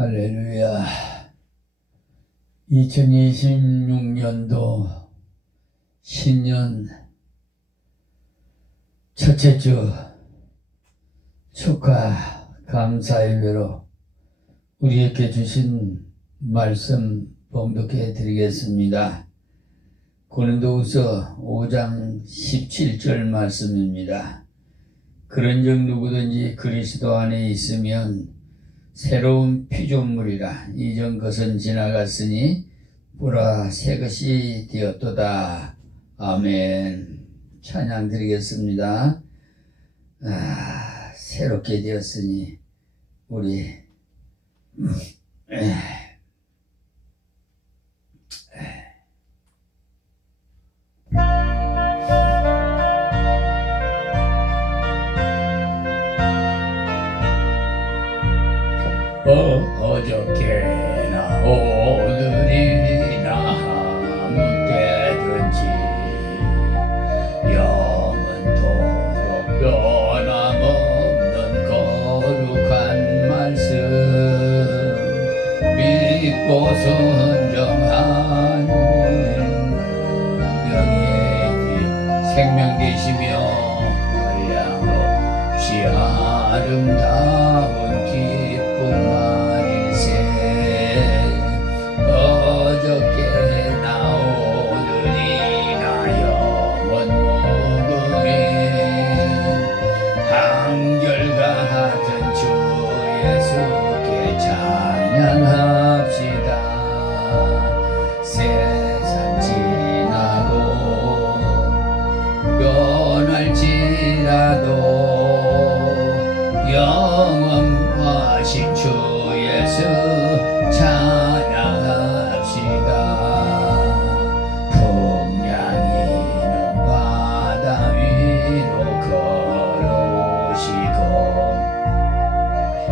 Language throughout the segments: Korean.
할렐루야. 2026년도 신년 첫째 주 축하 감사 예배로 우리에게 주신 말씀 봉독해 드리겠습니다. 고린도후서 5장 17절 말씀입니다. 그런즉 누구든지 그리스도 안에 있으면 새로운 피조물이라. 이전 것은 지나갔으니 보라 새 것이 되었도다. 아멘. 찬양 드리겠습니다. 새롭게 되었으니 우리 어저께나 오늘이나 아무 때든지 영원토록 변함없는 거룩한 말씀 믿고 순종한 명예의 생명 되시며 한량없이 아름다운 말일세. 어저께나 오늘이나 영원 무궁해 한결같은 주 예수께 찬양합시다. 세상 지나고 변할지라도 영원하신 주 예수 찬양합시다. 풍량이는 바다 위로 걸어오시고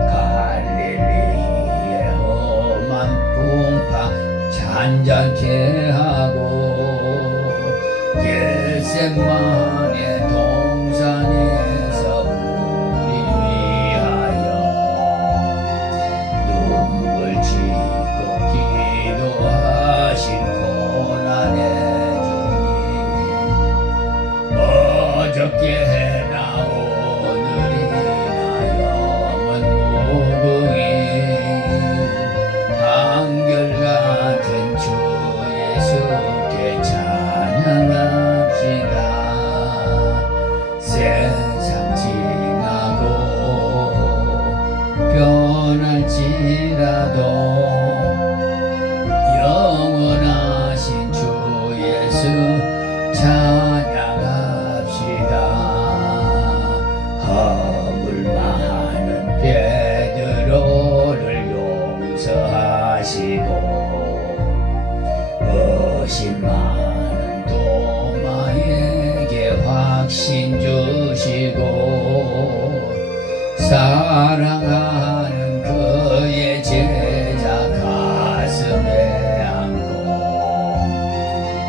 갈릴리의 험한 풍파 잔잔케 하고 겟세마네 동산에서 우리 위하여 눈물 짓고 기도하신 고난의 주님. 어저께나 오늘이나 영원 무궁히 한결같은 주 예수께 찬양합시다. 세상 지나고 변할지라도 영원하신 주 예수 찬양합시다. 허물 많은 베드로를 용서하시고 의심 많은 도마에게 확신 주시고 사랑하는 그의 제자 가슴에 안고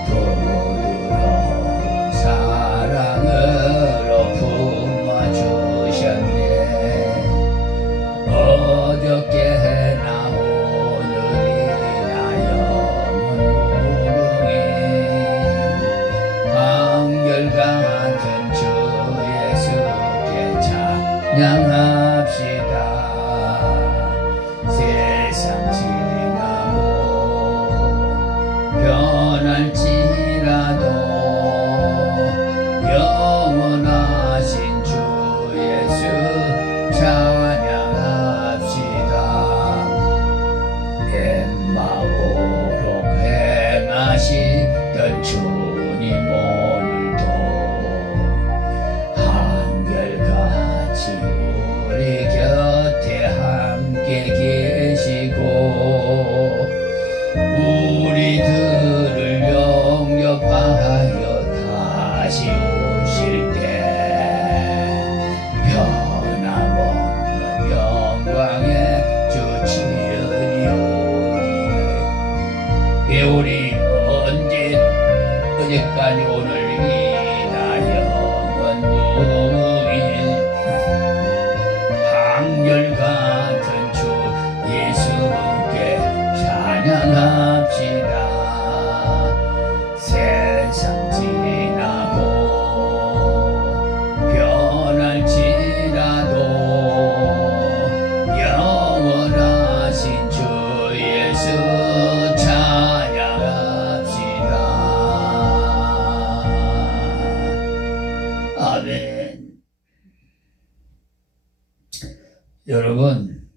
부드러운 사랑으로 품어주셨네. 어저께나 오늘이나 영원 무궁히 한결같은 주 예수께 찬양합시다. 세상 지나고 변할지라도 영원하신 주 예수 찬양합시다. 엠마오로 행하시던 주님 오늘도 한결같이 우리 곁에 함께 계시고 우리들을 영접하여 다시 오실 때 변함없는 영광의 주 지으리 오니 우리 언제 여러분,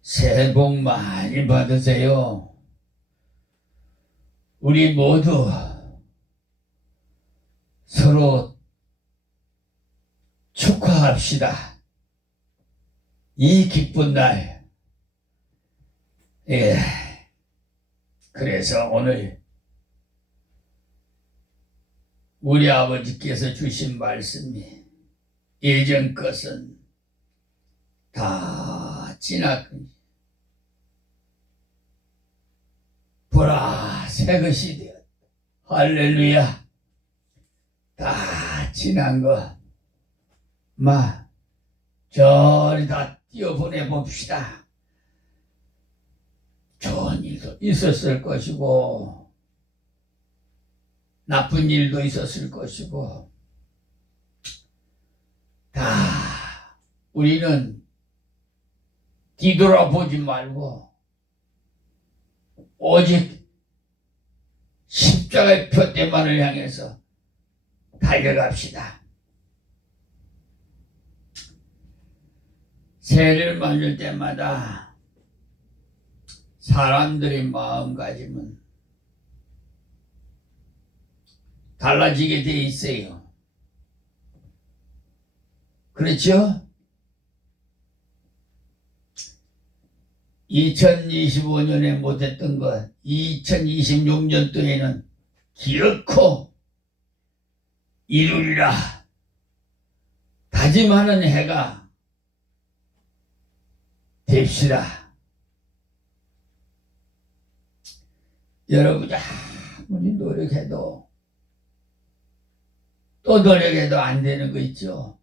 새해 복 많이 받으세요. 우리 모두 서로 축하합시다. 이 기쁜 날. 예. 그래서 오늘 우리 아버지께서 주신 말씀이 예전 것은 다 지났고 보라 새 것이 되었다. 할렐루야. 다 지난 거 저리 다 띄워보내 봅시다. 좋은 일도 있었을 것이고 나쁜 일도 있었을 것이고 다 우리는 뒤돌아보지 말고 오직 십자가의 표대만을 향해서 달려갑시다. 새해를 맞을 때마다 사람들의 마음가짐은 달라지게 돼 있어요. 그렇죠? 2025년에 못했던 것 2026년도에는 기어코 이루리라 다짐하는 해가 됩시다. 여러분이 아무리 노력해도 또 노력해도 안 되는 거 있죠.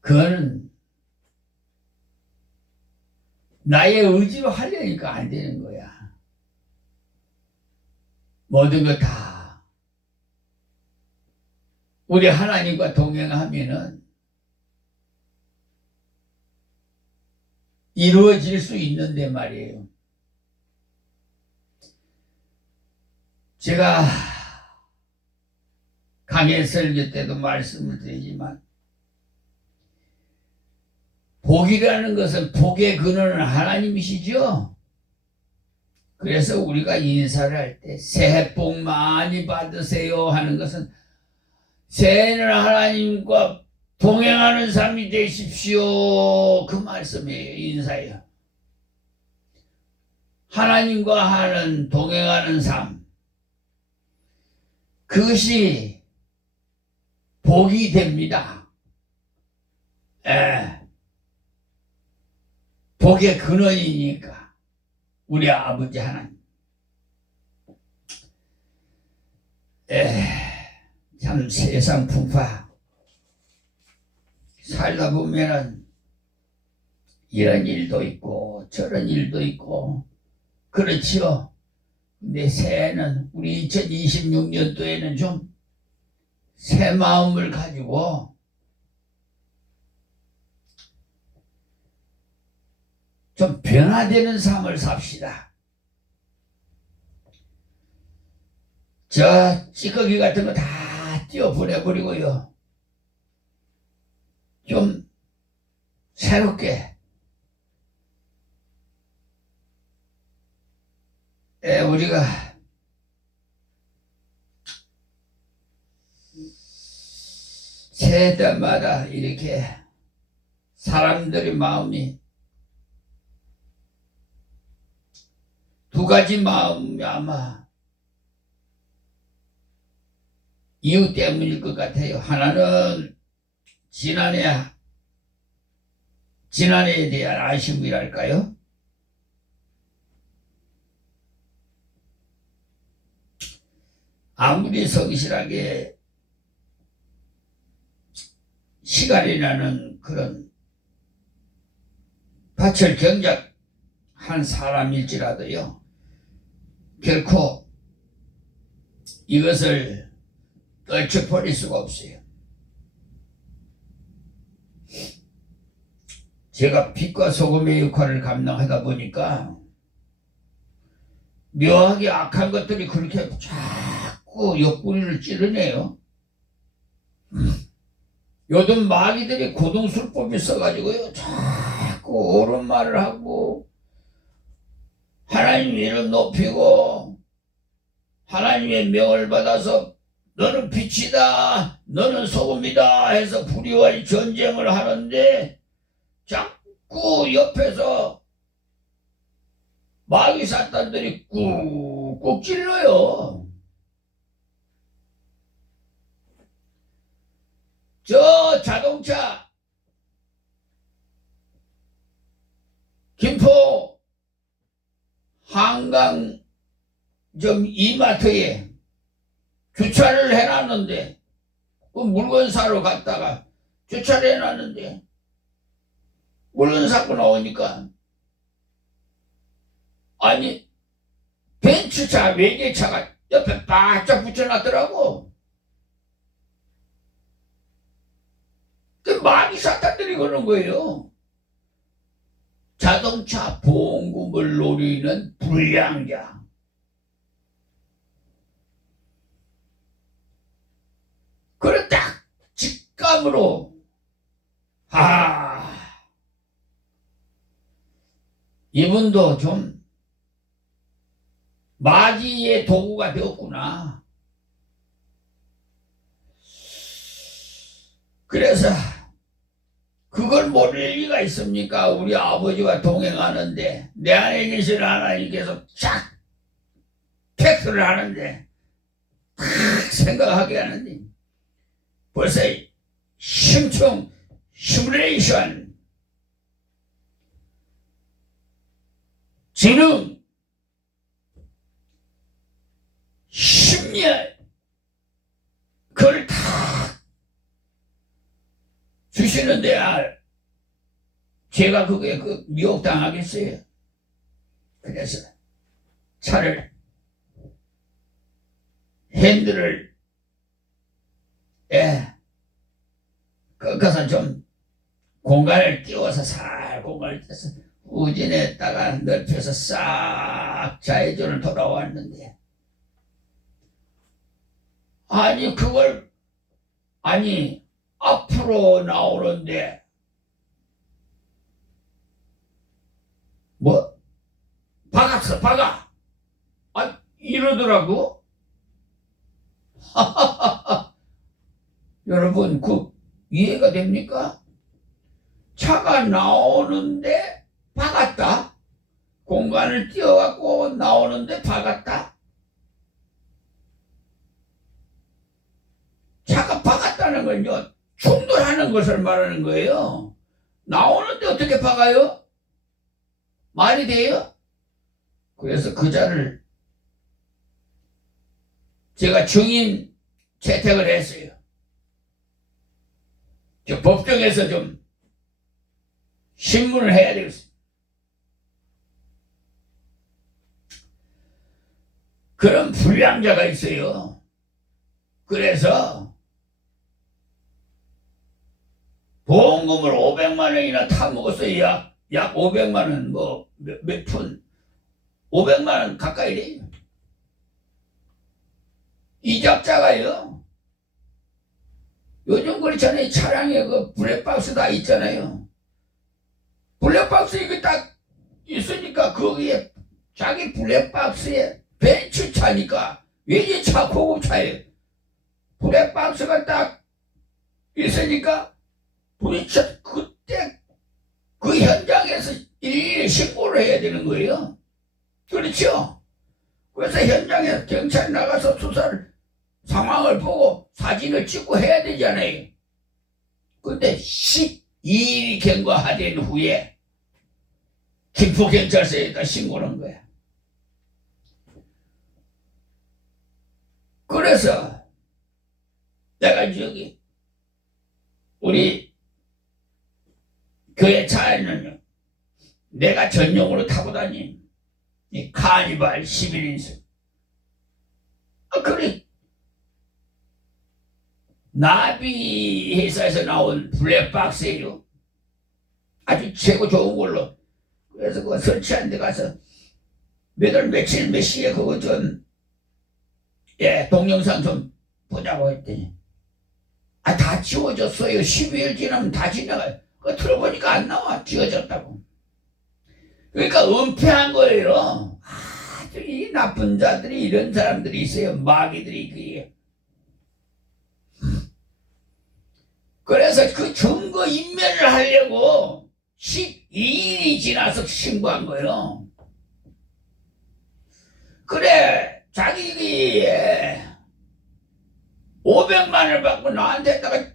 그거는 나의 의지로 하려니까 안 되는 거야. 모든 거 다 우리 하나님과 동행하면은 이루어질 수 있는데 말이에요. 제가 강해 설교 때도 말씀을 드리지만 복이라는 것은 복의 근원은 하나님이시죠. 그래서 우리가 인사를 할 때 새해 복 많이 받으세요 하는 것은 새해는 하나님과 동행하는 삶이 되십시오. 그 말씀이에요. 인사예요. 하나님과 하는 동행하는 삶. 그것이 복이 됩니다. 복의 근원이니까 우리 아버지 하나님. 참 세상 풍파 살다 보면은 이런 일도 있고 저런 일도 있고 그렇지요. 근데 새해는 우리 2026년도에는 좀 새 마음을 가지고 좀 변화되는 삶을 삽시다. 저 찌꺼기 같은 거 다 띄워보내버리고요. 좀 새롭게 우리가 새해 때마다 이렇게 사람들의 마음이 두 가지 마음이 아마 이유 때문일 것 같아요. 하나는 지난해에 대한 아쉬움이랄까요? 아무리 성실하게 시간이라는 그런 밭을 경작한 사람일지라도요, 결코 이것을 떨쳐버릴 수가 없어요. 제가 빛과 소금의 역할을 감당하다 보니까 묘하게 악한 것들이 그렇게 자꾸 옆구리를 찌르네요. 요즘 마귀들이 고등술법이 써가지고요, 자꾸 옳은 말을 하고 하나님 이름 높이고 하나님의 명을 받아서 너는 빛이다, 너는 소금이다 해서 불의와의 전쟁을 하는데 자꾸 옆에서 마귀 사탄들이 꾹꾹 찔러요. 저 자동차 김포 한강 이마트에 주차를 해놨는데 그 물건 사러 갔다가 주차를 해놨는데 물건 사고 나오니까 아니 벤츠차 외제차가 옆에 바짝 붙여놨더라고. 그 마귀 사탄들이 그러는 거예요. 자동차 보험금을 노리는 불량자. 그걸 딱 직감으로 이분도 좀 마귀의 도구가 되었구나. 그래서 그걸 모를 리가 있습니까? 우리 아버지와 동행하는데 내 안에 계시는 하나님께서 쫙 팩트를 하는데 탁 생각하게 하는데 벌써 심층 시뮬레이션 지능 심리학 그걸 다 주시는데 제가 그게 미혹당하겠어요. 그래서 차를 핸들을 꺾어서 좀 공간을 띄워서 살 공간을 띄워서 우진에다가 넓혀서 싹 좌회전을 돌아왔는데 그걸 앞으로 나오는데 뭐 박아 이러더라고. 여러분 이해가 됩니까? 차가 나오는데 박았다. 공간을 띄워갖고 나오는데 박았다. 차가 박았다는 건요 충돌하는 것을 말하는 거예요. 나오는데 어떻게 박아요? 말이 돼요? 그래서 그 자를 제가 증인 채택을 했어요. 저 법정에서 좀 신문을 해야 되겠어요. 그런 불량자가 있어요. 그래서 보험금을 500만 원이나 타먹었어요. 약 500만 원, 몇 푼. 500만 원 가까이 돼요. 이적자가요. 요즘 그렇잖아요. 차량에 블랙박스 다 있잖아요. 블랙박스 이거 딱 있으니까 거기에 자기 블랙박스에 벤츠 차니까 외제차 고급차예요. 블랙박스가 딱 있으니까 부딪혀 그때 그 현장에서 일일이 신고를 해야 되는 거예요. 그렇죠? 그래서 현장에 경찰 나가서 수사를 상황을 보고 사진을 찍고 해야 되잖아요. 근데 12일이 경과된 후에 김포경찰서에다 신고를 한 거야. 그래서 내가 저기 우리 교회 차에는요 내가 전용으로 타고 다닌 이 카니발 11인승 그래 나비 회사에서 나온 블랙박스예요. 아주 최고 좋은 걸로. 그래서 그거 설치한 데 가서 몇 월 며칠 몇 시에 그거 좀 동영상 좀 보자고 했더니 다 지워졌어요. 12일 지나면 다 지나가요. 그 들어보니까 안 나와. 지워졌다고. 그러니까 은폐한 거예요. 아주 이 나쁜 자들이 이런 사람들이 있어요. 마귀들이 그게. 그래서 그 증거 인멸을 하려고 12일이 지나서 신고한 거예요. 그래, 자기 500만 원을 받고 나한테다가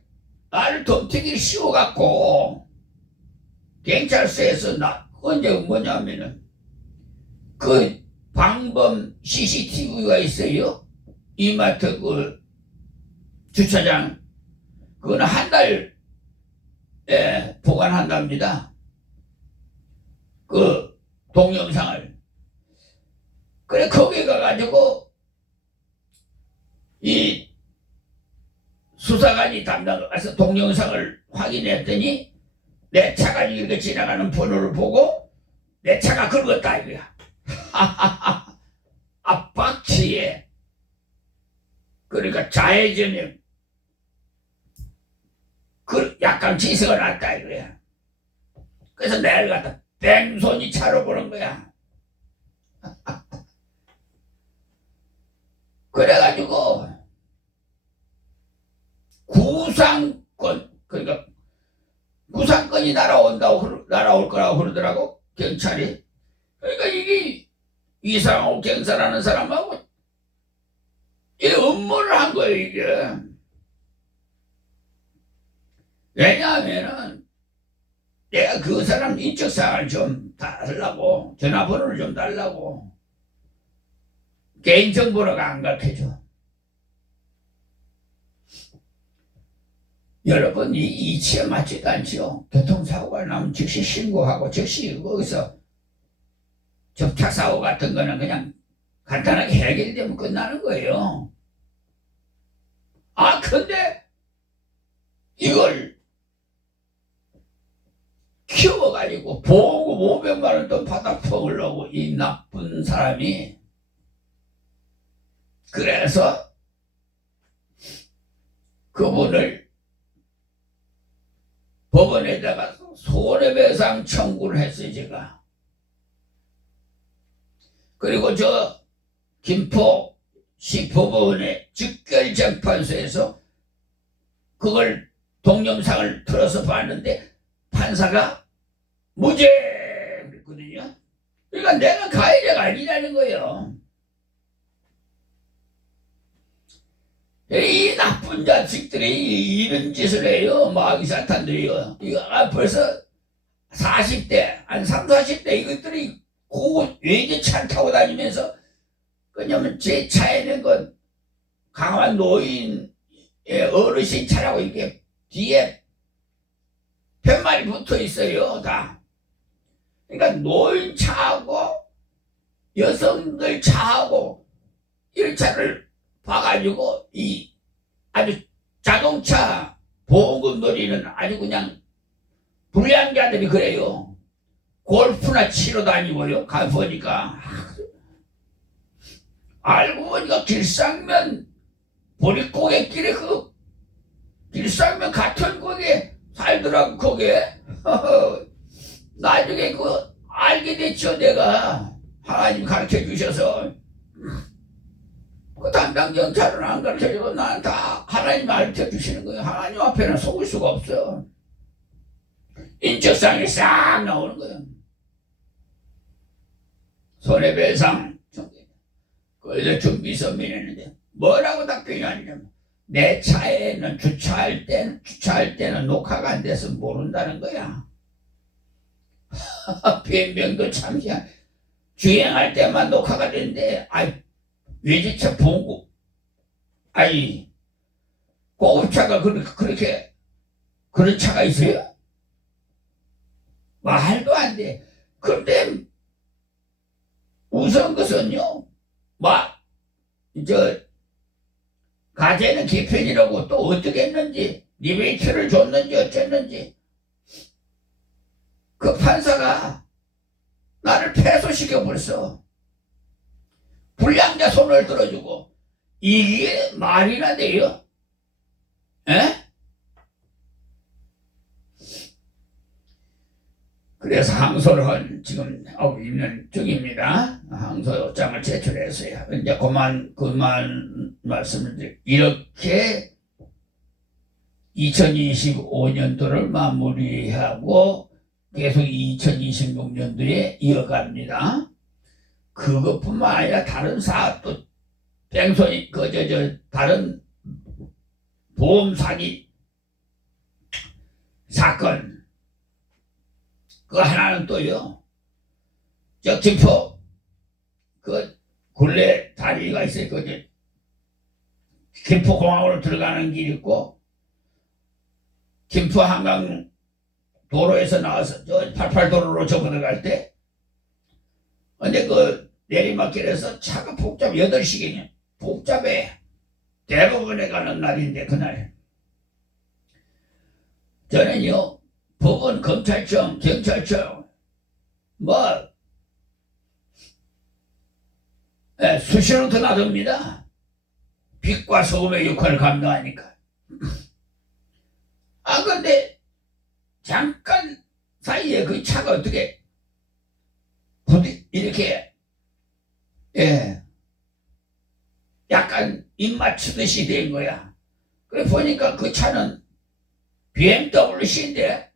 나를 덤태기를 씌워갖고 경찰서에서 언제 뭐냐면은 그 방범 CCTV가 있어요. 이마트 그 주차장. 그거는 한 달 보관한답니다. 그 동영상을. 그래 거기 가가지고 이 수사관이 담당해서 동영상을 확인했더니 내 차가 이렇게 지나가는 번호를 보고 내 차가 긁었다 이거야. 앞바퀴에 그러니까 좌회전에 그 약간 지서가 났다 이거야. 그래서 내를 갖다 뺑소니 차로 보는 거야. 그래가지고 구상권, 그러니까 구상권이 날아올 거라고 그러더라고 경찰이. 그러니까 이게 이상호 경사라는 사람하고 이 음모를 한 거예요 이게. 왜냐하면은 내가 그 사람 인적사항을 좀 달라고, 전화번호를 좀 달라고. 개인정보로가 안 가르쳐줘. 여러분, 이 이치에 맞지도 않지요. 교통사고가 나면 즉시 신고하고 즉시 거기서 접착사고 같은 거는 그냥 간단하게 해결되면 끝나는 거예요. 근데 이걸 키워가지고 보험금 500만 원 돈 받아 퍼으려고 이 나쁜 사람이. 그래서 그분을 법원에다가 손해배상 청구를 했어요 제가. 그리고 저 김포시 법원의 직결재판소에서 그걸 동영상을 틀어서 봤는데 판사가 무죄 그랬거든요. 그러니까 내가 가해자가 아니라는 거예요. 이 나쁜 자식들이 이런 짓을 해요. 마귀 사탄들이요. 이거 벌써 40대, 한 3, 40대 이것들이 그 외제차를 타고 다니면서 그냐면 제 차에는 그 강한 노인 어르신 차라고 이게 뒤에 팻말이 붙어 있어요. 다. 그러니까 노인 차하고 여성들 차하고 이런 차를 봐가지고 이 아주 자동차 보험금 노리는 아주 그냥 불량자들이 그래요. 골프나 치러 다니고요. 가보니까 알고 보니까 길상면 보릿고개길에 그 길상면 같은 거기에 살더라고. 거기에 나중에 그 알게 됐죠. 내가 하나님 가르쳐 주셔서. 그 담당 경찰은 안 가르쳐주고 난 다 하나님 가르쳐 주시는 거예요. 하나님 앞에는 속을 수가 없어. 인적사항이 싹 나오는 거예요. 손해배상 그래서 준비서면 했는데 뭐라고 답변이 아니냐면 내 차에는 주차할 때는 녹화가 안 돼서 모른다는 거야. 변명도 참 주행할 때만 녹화가 되는데 외제차 보고 고급차가 그렇게 그런 차가 있어요? 말도 안 돼. 그런데 우선 것은요, 가재는 개편이라고 또 어떻게 했는지, 리베이트를 줬는지 어쨌는지, 그 판사가 나를 패소시켜버렸어. 불량자 손을 들어주고, 이게 말이나 돼요? 에? 그래서 항소를 지금 하고 있는 중입니다. 항소장을 제출했어요. 이제 그만 말씀을 드릴게요. 이렇게 2025년도를 마무리하고 계속 2026년도에 이어갑니다. 그것뿐만 아니라 다른 사업도 뺑소니 다른 보험 사기 사건 그 하나는 또요. 김포 그 굴레 다리가 있어요. 김포 공항으로 들어가는 길 있고 김포 한강 도로에서 나와서 저 88도로로 접어들어갈 때 근데 그 내리막길에서 차가 복잡 8시간이야. 복잡해. 대법원에 가는 날인데 그날 저는요 법원, 검찰청, 경찰청 수시로 더 놔둡니다. 빚과 소금의 역할을 감당하니까. 근데 잠깐 사이에 그 차가 어떻게 이렇게 약간 입 맞추듯이 된 거야. 그래 보니까 그 차는 BMWC인데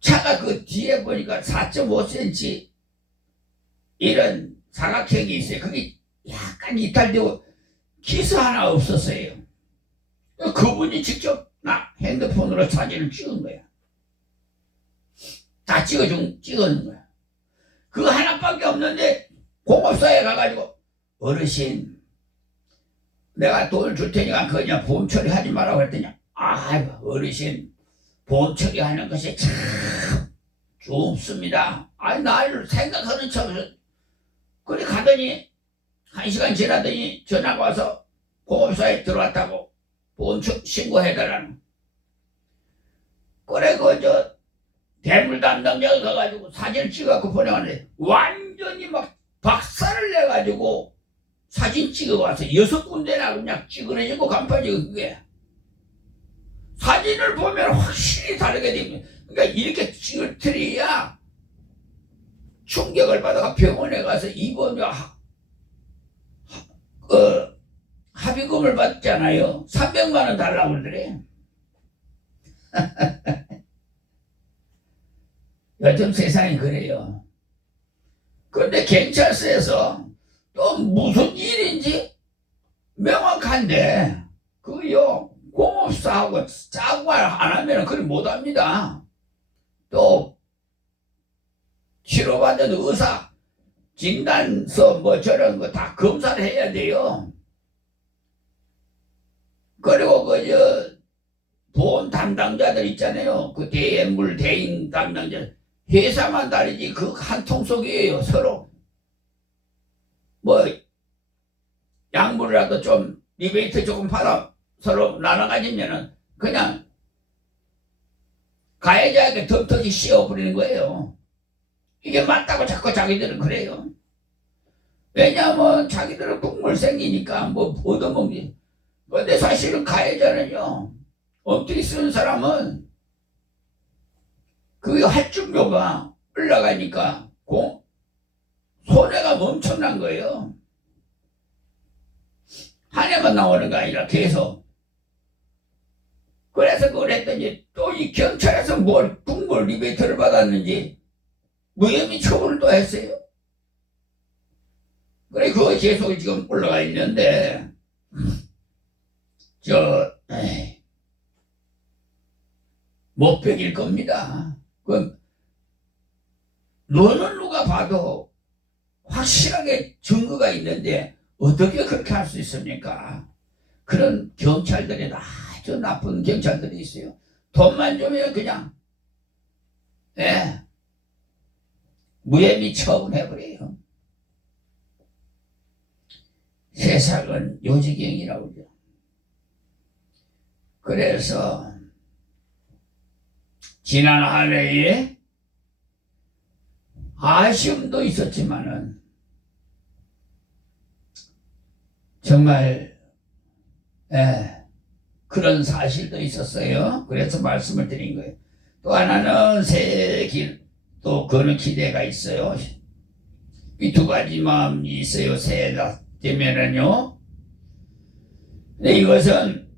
차가 그 뒤에 보니까 4.5cm 이런 사각형이 있어요. 그게 약간 이탈되고 기스 하나 없었어요. 그분이 직접 나 핸드폰으로 사진을 찍은 거야. 다 찍어놓은 거야. 그거 하나밖에 없는데 공업사에 가가지고 어르신 내가 돈을 줄 테니까 그냥 보험 처리하지 말라고 했더니 어르신 보험 처리하는 것이 참 좁습니다. 날 생각하는 척을 그래 가더니 1시간 지나더니 전화가 와서 공업사에 들어왔다고 보험 신고해달라는. 그래 대물 담당자가 가가지고 사진을 찍어갖고 보내왔는데 완전히 막 박살을 내가지고 사진 찍어와서 6군데나 그냥 찌그러지고 간판이고 그게 사진을 보면 확실히 다르게 됩니다. 그러니까 이렇게 찌그러뜨려야 충격을 받아가 병원에 가서 입원료 합의금을 받잖아요. 300만 원 달라고 그러더래. 요즘 세상이 그래요. 그런데 경찰서에서 또 무슨 일인지 명확한데 그요 공업사하고 짜고 안 하면 그걸 못합니다. 또 치료받는 의사 진단서 저런 거 다 검사를 해야 돼요. 그리고 보험 담당자들 있잖아요. 그 대물 대행 담당자 회사만 다르지 그 한 통 속이에요. 서로 양물이라도 좀 리베이트 조금 받아 서로 나눠 가지면은 그냥 가해자에게 덤터지 씌워버리는 거예요. 이게 맞다고 자꾸 자기들은 그래요. 왜냐하면 자기들은 국물생이니까 얻어먹니. 근데 사실은 가해자는요 엉터리 쓰는 사람은 그 할증료가 올라가니까 손해가 엄청난 거예요. 한 해만 나오는 게 아니라 계속. 그래서 그걸 했더니 또 이 경찰에서 국물 리베이트를 받았는지 무혐의 처분을 또 했어요. 그래 그거 계속 지금 올라가 있는데 못 베길 겁니다. 너는 누가 봐도 확실하게 증거가 있는데 어떻게 그렇게 할 수 있습니까? 그런 경찰들이 아주 나쁜 경찰들이 있어요. 돈만 주면 그냥 무혐의 처분해버려요. 세상은 요지경이라고 그러죠. 그래서 지난 한 해에 아쉬움도 있었지만은 정말 그런 사실도 있었어요. 그래서 말씀을 드린 거예요. 또 하나는 새해의 길, 또 그런 기대가 있어요. 이 두 가지 마음이 있어요. 새해가 되면은요. 근데 이것은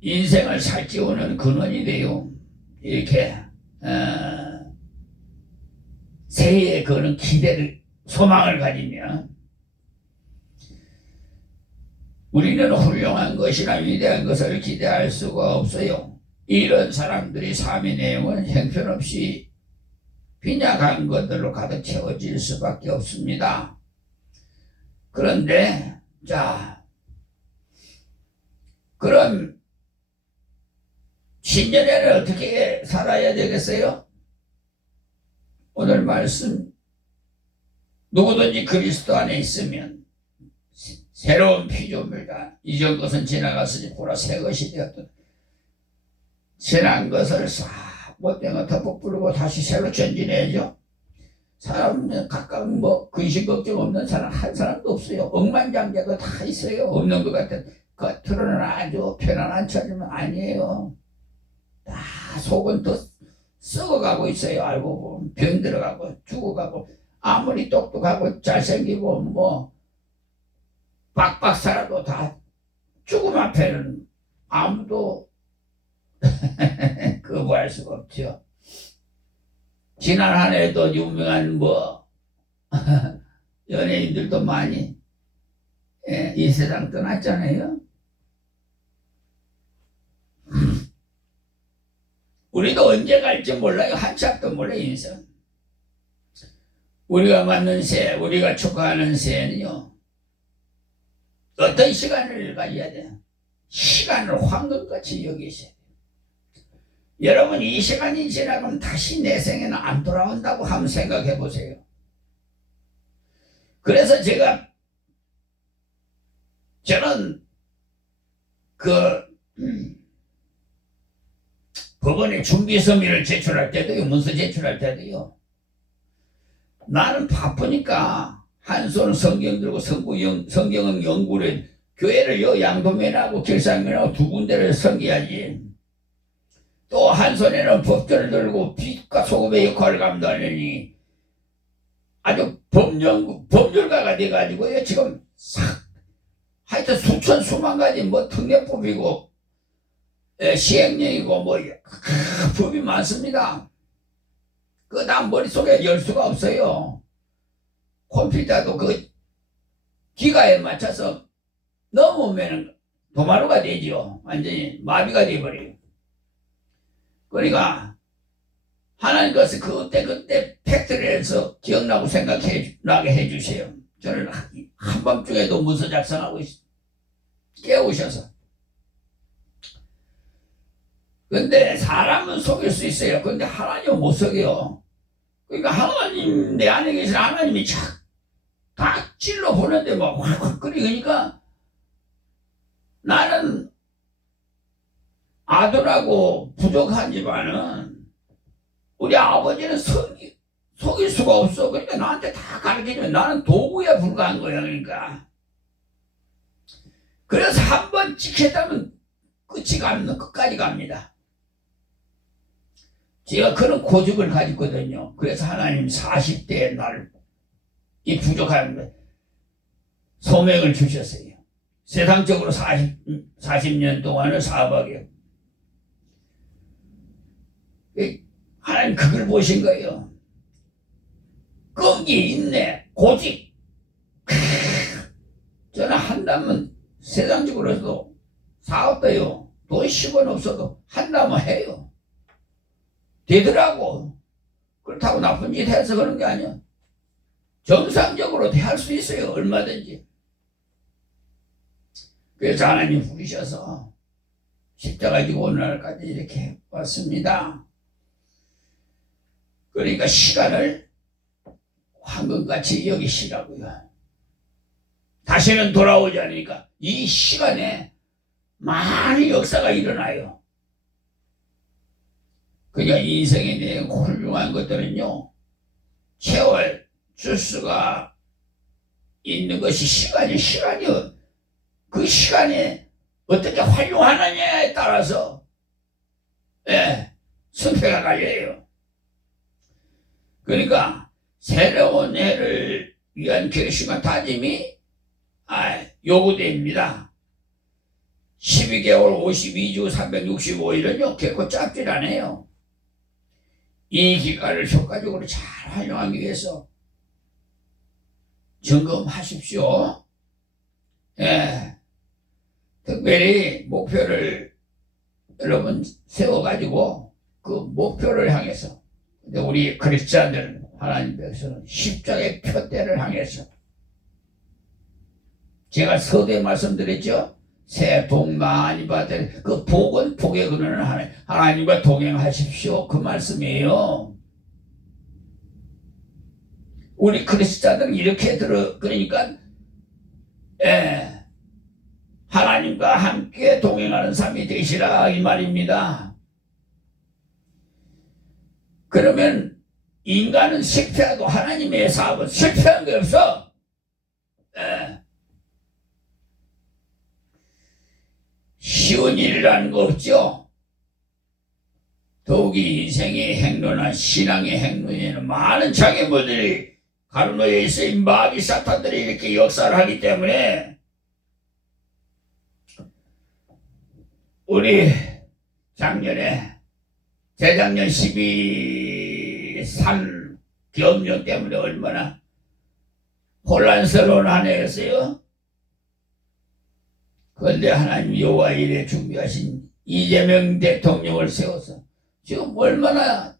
인생을 살찌우는 근원이 돼요. 이렇게 새해에 그런 기대를, 소망을 가지면 우리는 훌륭한 것이나 위대한 것을 기대할 수가 없어요. 이런 사람들이 삶의 내용은 형편없이 빈약한 것들로 가득 채워질 수밖에 없습니다. 그런데 자, 그럼 신년에는 어떻게 살아야 되겠어요? 오늘 말씀, 누구든지 그리스도 안에 있으면 새로운 피조물이다. 이전 것은 지나갔으니 보라 새 것이 되었다. 지난 것을 싹 못된 거 덮어뿌리고 다시 새로 전진해야죠. 사람은 각각 뭐 근심 걱정 없는 사람 한 사람도 없어요. 억만장자도 다 있어요. 없는 것 같은. 겉으로는 아주 편안한 처지면 아니에요. 다 속은 더 썩어가고 있어요. 알고 보면 병 들어가고 죽어가고, 아무리 똑똑하고 잘생기고 뭐 빡빡 살아도 다 죽음 앞에는 아무도 거부할 수가 없죠. 지난 한 해도 유명한 뭐 연예인들도 많이 이 세상 떠났잖아요. 우리도 언제 갈지 몰라요. 한참도 몰라요. 인생. 우리가 맞는 새해, 우리가 축하하는 새해는요, 어떤 시간을 가져야 돼요? 시간을 황금같이 여기셔야 돼요. 여러분, 이 시간이 지나가면 다시 내 생에는 안 돌아온다고 한번 생각해 보세요. 그래서 저는 법원에 준비서면을 제출할 때도요, 문서 제출할 때도요, 나는 바쁘니까 한 손은 성경 들고 성경은 연구를, 교회를 양도면하고 길상면하고 두 군데를 섬겨야지. 또 한 손에는 법전을 들고 빛과 소금의 역할을 감당하려니 아주 법률가가 돼가지고요, 지금 하여튼 수천 수만 가지 뭐 특례법이고 시행령이고 뭐 법이 많습니다. 나 머릿속에 열 수가 없어요. 컴퓨터도 그 기가에 맞춰서 넘으면 도마루가 되죠. 완전히 마비가 돼버려요. 그러니까 하나님께서 그때 팩트를 해서 기억나고 생각나게 해주세요. 저는 한밤중에도 문서 작성하고 있어요. 깨우셔서. 근데 사람은 속일 수 있어요. 근데 하나님은 못 속여요. 그러니까 하나님, 내 안에 계신 하나님이 다 찔러 보는데 막 확확 끓이니까 나는 아들하고 부족하지만은 우리 아버지는 속일 수가 없어. 그러니까 나한테 다 가르쳐주면 나는 도구에 불과한 거야. 그러니까. 그래서 한번 찍혔다면 끝이 가면 끝까지 갑니다. 제가 그런 고집을 가졌거든요. 그래서 하나님 40대에 나를 이 부족한 소명을 주셨어요. 세상적으로 40년 동안을 사업하게. 하나님 그걸 보신 거예요. 끈기, 인내, 고집. 저는 한다면 세상적으로도 사업도요, 돈 10원 없어도 한다면 해요. 되더라고. 그렇다고 나쁜 짓 해서 그런 게 아니야. 정상적으로 할 수 있어요. 얼마든지. 그래서 하나님 부르셔서 십자가 지고 오늘날까지 이렇게 왔습니다. 그러니까 시간을 황금같이 여기시라고요. 다시는 돌아오지 않으니까 이 시간에 많은 역사가 일어나요. 그냥 인생에 대한 훌륭한 것들은요, 채워줄 수가 있는 것이 시간이요. 그 시간에 어떻게 활용하느냐에 따라서 승패가 갈려요. 그러니까 새로운 해를 위한 결심과 다짐이 요구됩니다. 12개월 52주 365일은요 결코 짧질 않아요. 이 기간을 효과적으로 잘 활용하기 위해서 점검하십시오. 특별히 목표를 여러분 세워가지고 그 목표를 향해서, 근데 우리 크리스찬들은 하나님 백성은 십자가의 표대를 향해서, 제가 서두에 말씀드렸죠. 새해 복 많이 받을 그 복은 복의 근원을 하나님과 동행하십시오. 그 말씀이에요. 우리 크리스찬들은 이렇게 그러니까 하나님과 함께 동행하는 삶이 되시라 이 말입니다. 그러면 인간은 실패하고 하나님의 사업은 실패한 게 없어. 쉬운 일이라는 거 없죠. 더욱이 인생의 행로나 신앙의 행로에는 많은 장애물들이 가로놓여 있어 마귀 사탄들이 이렇게 역사를 하기 때문에 우리 작년에 재작년 12.3 기업령 때문에 얼마나 혼란스러운 한 해였어요. 그런데 하나님 여호와 이레 준비하신 이재명 대통령을 세워서 지금 얼마나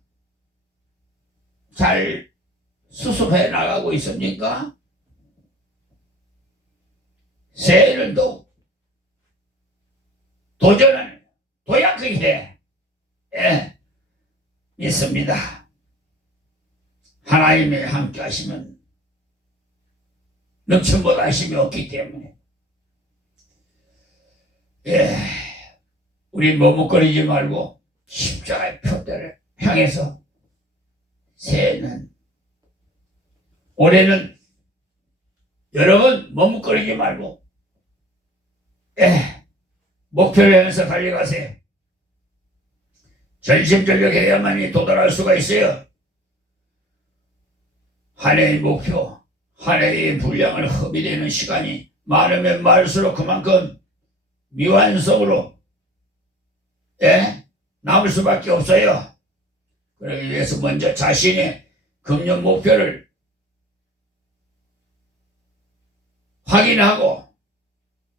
잘 수습해 나가고 있습니까? 새해를 또 도전을 도약하게 믿습니다. 하나님의 함께 하시면 넘쳐 못하심이 없기 때문에 우리 머뭇거리지 말고 십자가의 표대를 향해서 새해는, 올해는 여러분 머뭇거리지 말고 목표를 향해서 달려가세요. 전심전력해야만이 도달할 수가 있어요. 한 해의 목표, 한 해의 분량을 허비되는 시간이 많으면 많을수록 그만큼 미완성으로 남을 수밖에 없어요. 그러기 위해서 먼저 자신의 금년 목표를 확인하고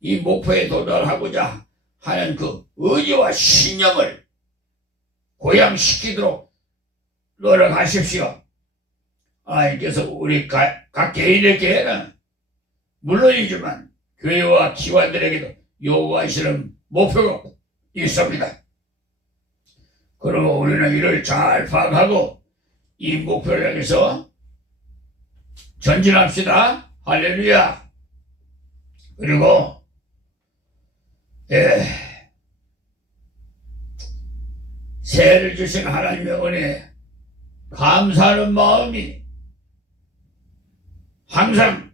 이 목표에 도달하고자 하는 그 의지와 신념을 고양시키도록 노력하십시오. 하나님께서 우리 각 개인에게는 물론이지만 교회와 기관들에게도 요구하시는 목표가 있습니다. 그러면 우리는 이를 잘 파악하고 이 목표를 향해서 전진합시다. 할렐루야. 그리고 새해를 주신 하나님의 은혜에 감사하는 마음이 항상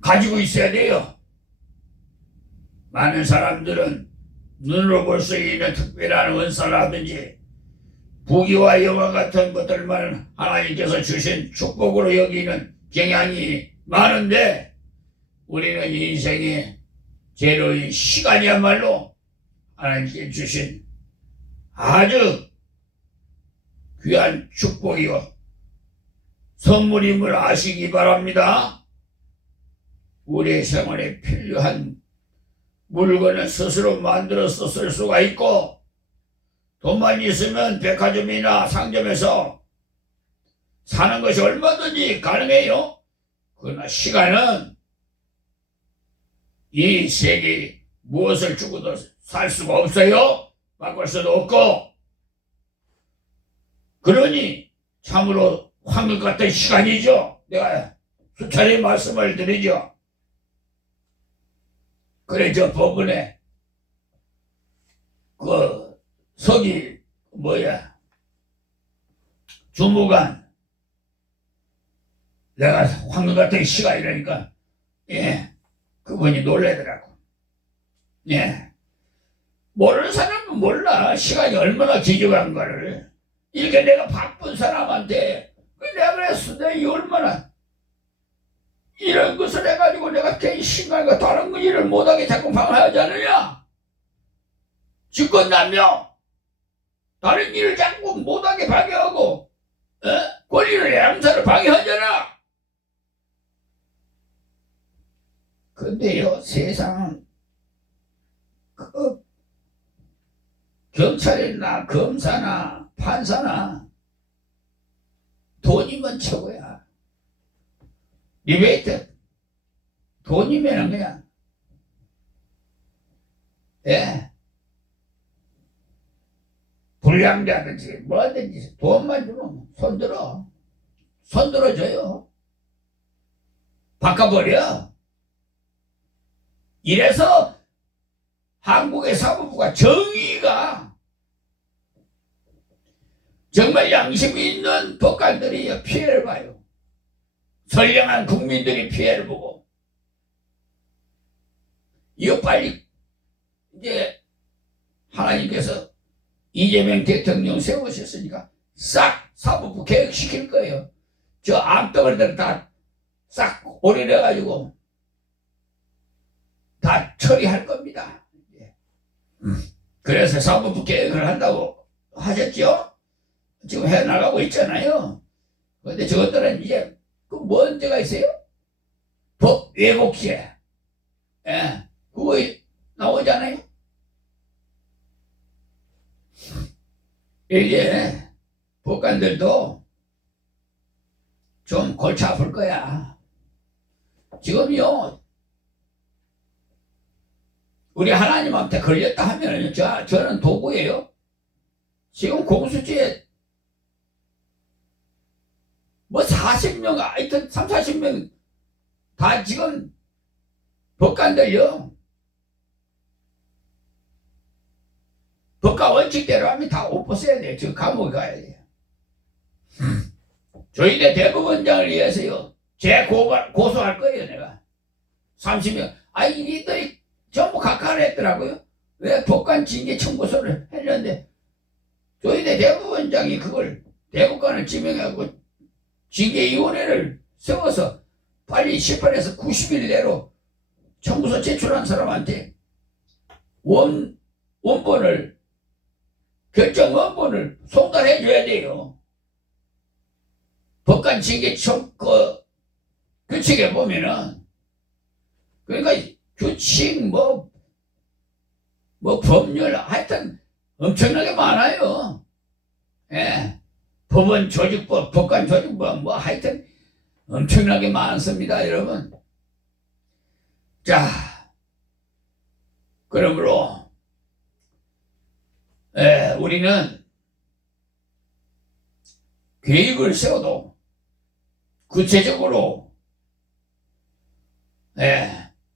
가지고 있어야 돼요. 많은 사람들은 눈으로 볼 수 있는 특별한 은사라든지 부귀와 영화 같은 것들만 하나님께서 주신 축복으로 여기는 경향이 많은데, 우리는 인생의 제로인 시간이야말로 하나님께 주신 아주 귀한 축복이요 선물임을 아시기 바랍니다. 우리의 생활에 필요한 물건을 스스로 만들어서 쓸 수가 있고, 돈만 있으면 백화점이나 상점에서 사는 것이 얼마든지 가능해요. 그러나 시간은 이 세계에 무엇을 주고도 살 수가 없어요. 바꿀 수도 없고, 그러니 참으로 황금 같은 시간이죠. 내가 수차례 말씀을 드리죠. 그래, 저 법원에 그 서기 주무관, 내가 황금 같은 시간이라니까 그분이 놀래더라고. 예. 모르는 사람은 몰라. 시간이 얼마나 지겨운 거를. 이렇게 내가 바쁜 사람한테, 내가 그랬어. 내가 얼마나, 이런 것을 해가지고 내가 괜히 심하게 다른 거 일을 못하게 자꾸 방해하지 않느냐? 직권남용! 다른 일을 자꾸 못하게 방해하고, 권리를 양사를 방해하잖아! 근데요, 세상은, 경찰이나 검사나 판사나 돈이면 최고야. 리베이트. 돈이면 그냥, 불량자든지 뭐든지 돈만 주면 손들어줘요. 바꿔버려. 이래서 한국의 사법부가 정의가 정말 양심이 있는 법관들이 피해를 봐요. 선량한 국민들이 피해를 보고. 이거 빨리 이제 하나님께서 이재명 대통령 세우셨으니까 싹 사법부 개혁시킬 거예요. 저 암덩어리들 다 싹 오래돼가지고 다 처리할 겁니다. 그래서 사법부 개혁을 한다고 하셨죠? 지금 해나가고 있잖아요. 근데 저것들은 이제 그 뭐 문제가 있어요? 법 왜곡죄. 그거 나오잖아요. 이제 법관들도 좀 골치 아플 거야. 지금요, 우리 하나님한테 걸렸다 하면 저는 도구예요. 지금 공수처에 뭐 40명, 하여튼 3, 40명 다 지금 법관들요. 법과 원칙대로 하면 다 옷 벗어야 돼요. 지금 감옥에 가야 돼요. 저희들 대법원장을 위해서요. 고소할 거예요, 내가. 30명. 이들이 전부 각하를 했더라고요. 왜 법관 징계 청구서를 했는데, 저희들 대법원장이 그걸 대법관을 지명하고 징계위원회를 세워서 빨리 18에서 90일 내로 청구서 제출한 사람한테 원본을 결정 원본을 송달해 줘야 돼요. 법관 징계 규칙에 보면은, 그러니까 규칙 법률 하여튼 엄청나게 많아요. 법원 조직법, 법관 조직법 하여튼 엄청나게 많습니다, 여러분. 자, 그러므로 우리는 계획을 세워도 구체적으로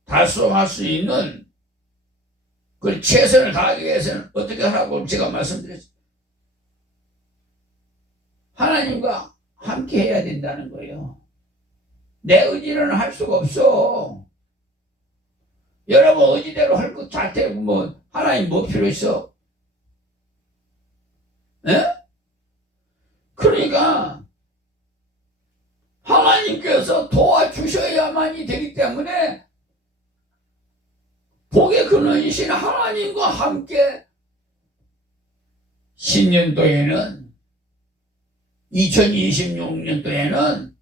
달성할 수 있는 그 최선을 다하기 위해서는 어떻게 하라고 제가 말씀드렸어요. 하나님과 함께 해야 된다는 거예요. 내 의지로는 할 수가 없어. 여러분 의지대로 할 것 자체 하나님 뭐 필요 있어? 그러니까 하나님께서 도와주셔야만이 되기 때문에 복의 근원이신 하나님과 함께 신년도에는 2026년도에는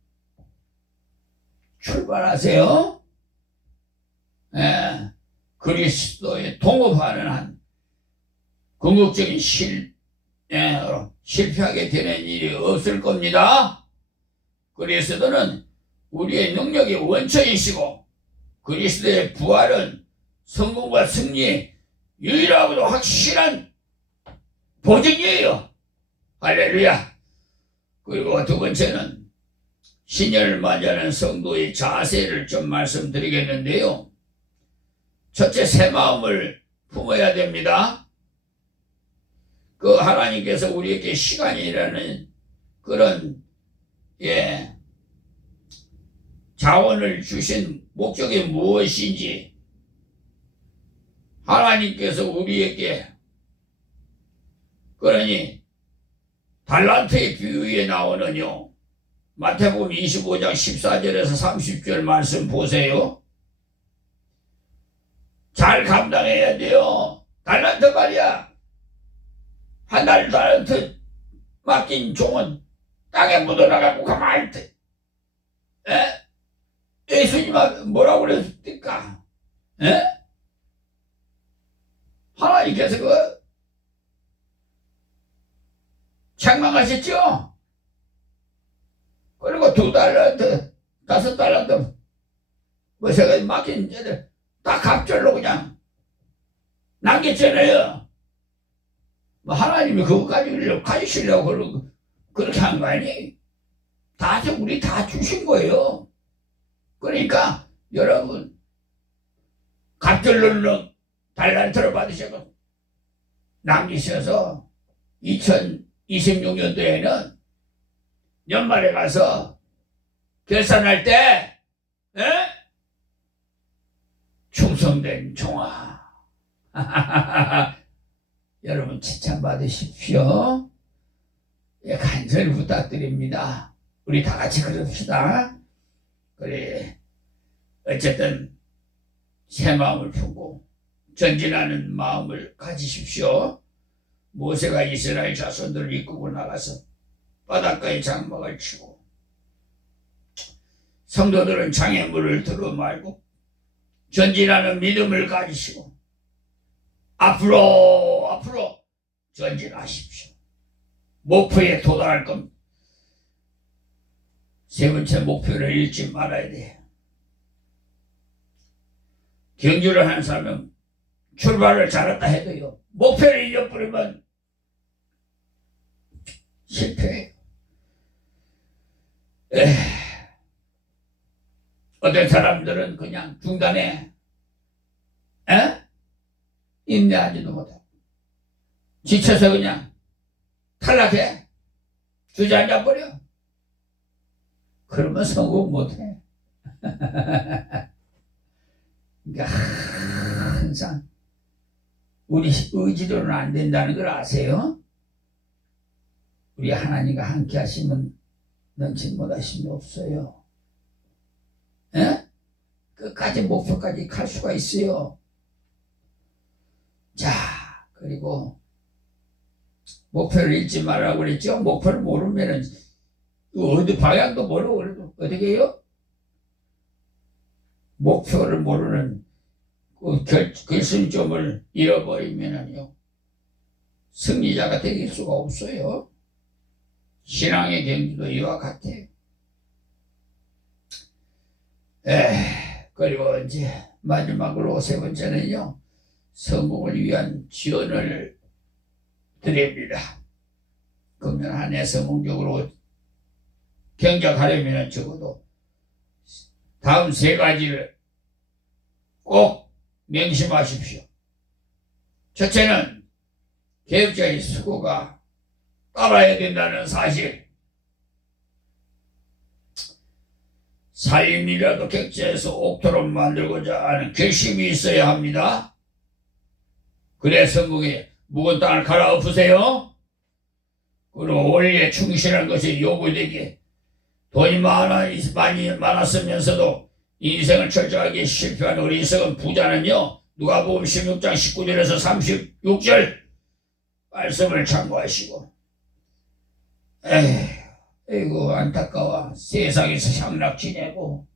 출발하세요. 그리스도에 동업하는 한 궁극적인 실패하게 되는 일이 없을 겁니다. 그리스도는 우리의 능력의 원천이시고 그리스도의 부활은 성공과 승리의 유일하고도 확실한 보증이에요. 할렐루야. 그리고 두 번째는 신년을 맞이하는 성도의 자세를 좀 말씀드리겠는데요. 첫째, 새 마음을 품어야 됩니다. 그 하나님께서 우리에게 시간이라는 그런 자원을 주신 목적이 무엇인지 하나님께서 우리에게 그러니 달란트의 비유에 나오는요 마태복음 25장 14절에서 30절 말씀 보세요. 잘 감당해야 돼요. 달란트 말이야. 한 달란트 맡긴 종은 땅에 묻어나가고 가만히 있대. 예수님은 뭐라고 그랬습니까? 하나님께서 그 책망하셨죠? 그리고 2달란트, 5달란트, 뭐, 제가 맡긴 자들 다 갑절로 그냥 남겼잖아요. 뭐, 하나님이 그거 가지시려고 그렇게 한 거 아니? 우리 다 주신 거예요. 그러니까, 여러분, 갑절로 달란트를 받으셔서 남기셔서 2026년도에는 연말에 가서 결산할 때 충성된 종아 여러분 칭찬 받으십시오. 예, 간절히 부탁드립니다. 우리 다 같이 그럽시다. 그래 어쨌든 새 마음을 품고 전진하는 마음을 가지십시오. 모세가 이스라엘 자손들을 이끌고 나가서 바닷가에 장막을 치고 성도들은 장애물을 들어 말고 전진하는 믿음을 가지시고 앞으로 전진하십시오. 목표에 도달할 겁니다. 세 번째 목표를 잃지 말아야 돼요. 경주를 하는 사람은 출발을 잘했다 해도요 목표를 잃어버리면 실패해요. 어떤 사람들은 그냥 중간에 인내하지도 못해. 지쳐서 그냥 탈락해. 주저앉아 버려. 그러면 성공 못해. 그러니까 항상 우리 의지로는 안 된다는 걸 아세요? 우리 하나님과 함께 하시면 능치 못하심이 없어요. 끝까지 목표까지 갈 수가 있어요. 자, 그리고 목표를 잃지 말라고 그랬죠. 목표를 모르면은 어디 방향도 모르고 그래도 어떻게 해요? 목표를 모르는 그 결승점을 잃어버리면은요 승리자가 될 수가 없어요. 신앙의 경주도 이와 같아요. 그리고 이제 마지막으로 세 번째는요 성공을 위한 지원을 드립니다. 금년 한 해 성공적으로 경작하려면 적어도 다음 세 가지를 꼭 명심하십시오. 첫째는 계획자의 수고가 따라야 된다는 사실. 살림이라도 객지에서 옥토로 만들고자 하는 결심이 있어야 합니다. 그래 성공에 묵은 땅을 갈아엎으세요. 그리고 원리에 충실한 것이 요구되기에 돈이 많이 많았으면서도 인생을 철저하게 실패한 어리석은 부자는요 누가복음 16장 19절에서 36절 말씀을 참고하시고 에이구 안타까워. 세상에서 향락 지내고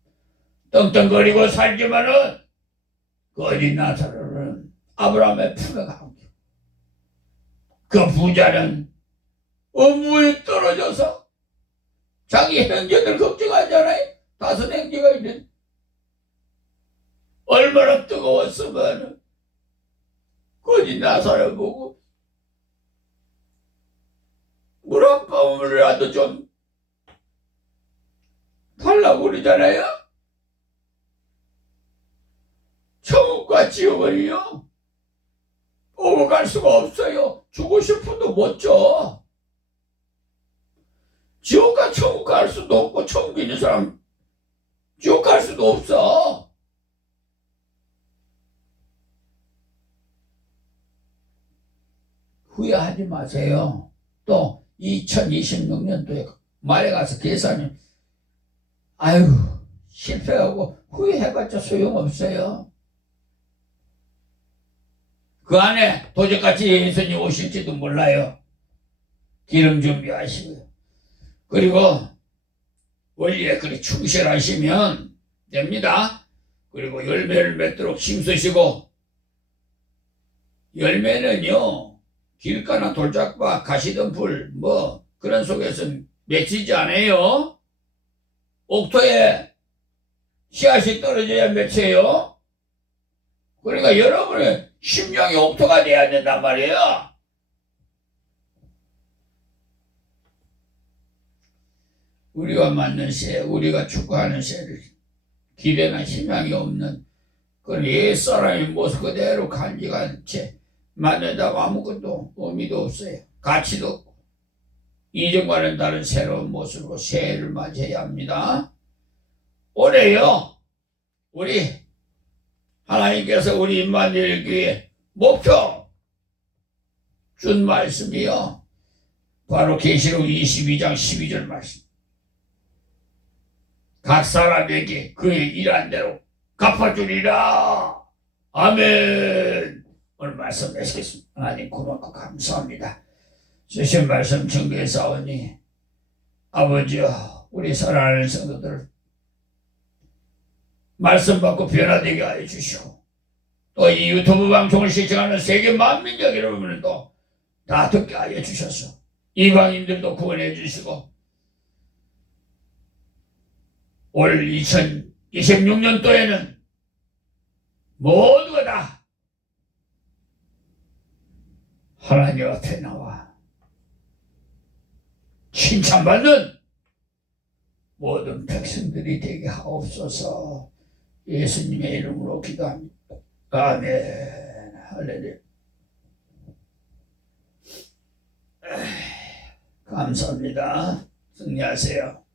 떵떵거리고 살지만은 거짓 나사로는 아브라함의 품에 감겨. 그 부자는 업무에 떨어져서 자기 형제들 걱정하잖아요. 5 형제가 있는 얼마나 뜨거웠으면 거짓 나사를 보고 물 한 방울이라도 좀 달라고 그러잖아요. 천국과 지옥은요 오고 갈 수가 없어요. 주고 싶어도 못 줘. 지옥과 천국 갈 수도 없고 천국 있는 사람 지옥 갈 수도 없어. 후회하지 마세요. 또 2026년도에 말에 가서 계산이 아유 실패하고 후회해봤자 소용없어요. 그 안에 도적같이 예수님 오실지도 몰라요. 기름 준비하시고요. 그리고 원리에 그리 충실하시면 됩니다. 그리고 열매를 맺도록 힘쓰시고, 열매는요 길가나 돌짝밭 가시덤불 뭐 그런 속에서 맺히지 않아요. 옥토에 씨앗이 떨어져야 맺혀요. 그러니까 여러분의 심령이 옥토가 돼야 된단 말이에요. 우리가 맞는 새, 우리가 축구하는 새를 기대나 희망이 없는 그런 옛사람의 모습 그대로 간직한 채 맞는다고 아무것도 의미도 없어요. 가치도 없고 이전과는 다른 새로운 모습으로 새해를 맞이해야 합니다. 올해요 우리 하나님께서 우리 임마누엘 교회 목표 준 말씀이요 바로 계시록 22장 12절 말씀. 각 사람에게 그의 일한 대로 갚아주리라. 아멘. 오늘 말씀 맺겠습니다. 하나님 고맙고 감사합니다. 주신 말씀 증거해 싸우니 아버지여 우리 사랑하는 성도들 말씀 받고 변화되게 하여 주시고 또 이 유튜브 방송을 시청하는 세계 만민족 여러분들도 다 듣게 하여 주셔서 이방인들도 구원해 주시고 올 2026년도에는 모두가 다 하나님 앞에 나와 칭찬받는 모든 백성들이 되게 하옵소서. 예수님의 이름으로 기도합니다. 아멘. 할렐루야. 감사합니다. 승리하세요.